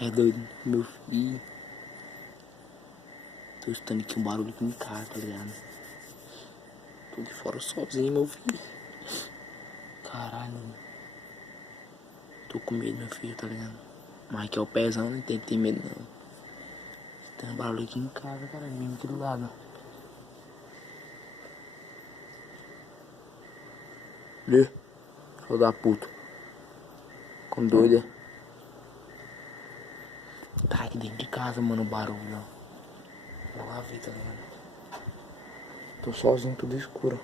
É doido, meu filho. Tô escutando aqui um barulho aqui em casa, tá ligado? Tô de fora sozinho, meu filho. Caralho. Tô com medo, meu filho, tá ligado? Mas aqui é o pezão, não tem que ter medo não. Tem um barulho aqui em casa, cara, mesmo aqui do lado. Lê, filho da puta. Com doida. Tá aqui dentro de casa, mano, o barulho, ó. Vou lá ver, tá ligado? Tô sozinho, tudo escuro.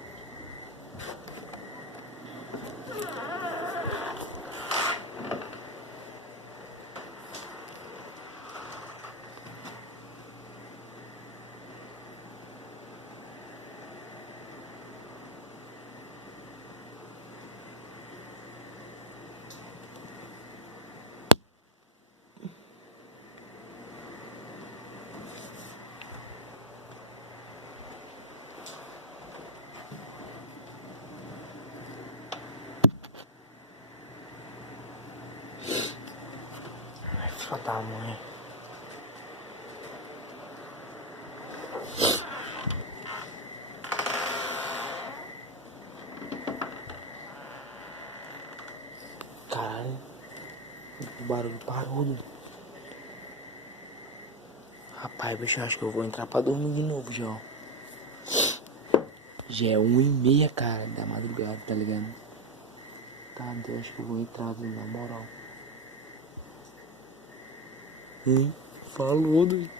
Só tá, mãe. Caralho. O barulho parou, né? Rapaz, bicho, eu acho que eu vou entrar pra dormir de novo já, ó. Já é 1h30, cara, da madrugada, tá ligado? Tá, então eu acho que eu vou entrar, na moral. Falou, doido.